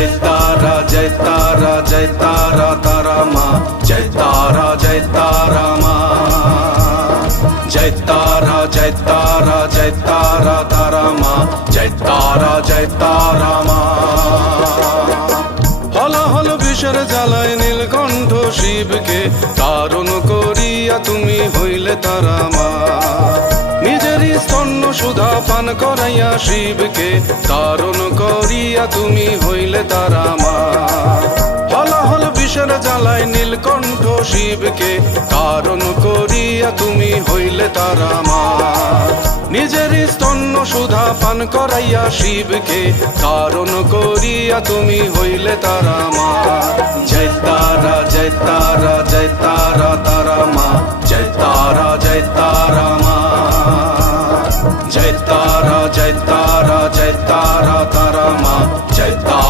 जय तारा जय तारा जय तारा तारा माँ जय तारा माँ जय तारा जय तारा जय तारा तारा माँ जय तारा माँ হলাহল বিষের জ্বালায় নীলকণ্ঠ শিবকে তারণ করিয়া তুমি হইলে তারা মা নিজেরই স্তন্য সুধা পান করাইয়া শিবকে তারণ করিয়া তুমি হইলে তারা মা হলাহল বিষের জ্বালায় নীলকণ্ঠ শিবকে তারণ করিয়া তুমি হইলে তারা মা নিজেরই স্তন্য সুধা পান করাইয়া শিবকে তারণ করিয়া তুমি হইলে তারা মা জয় তারা জয় তারা জয় তারা তারা মা জয় তারা মা জয় তারা জয় তারা জয় তারা তারা মা জয় তারা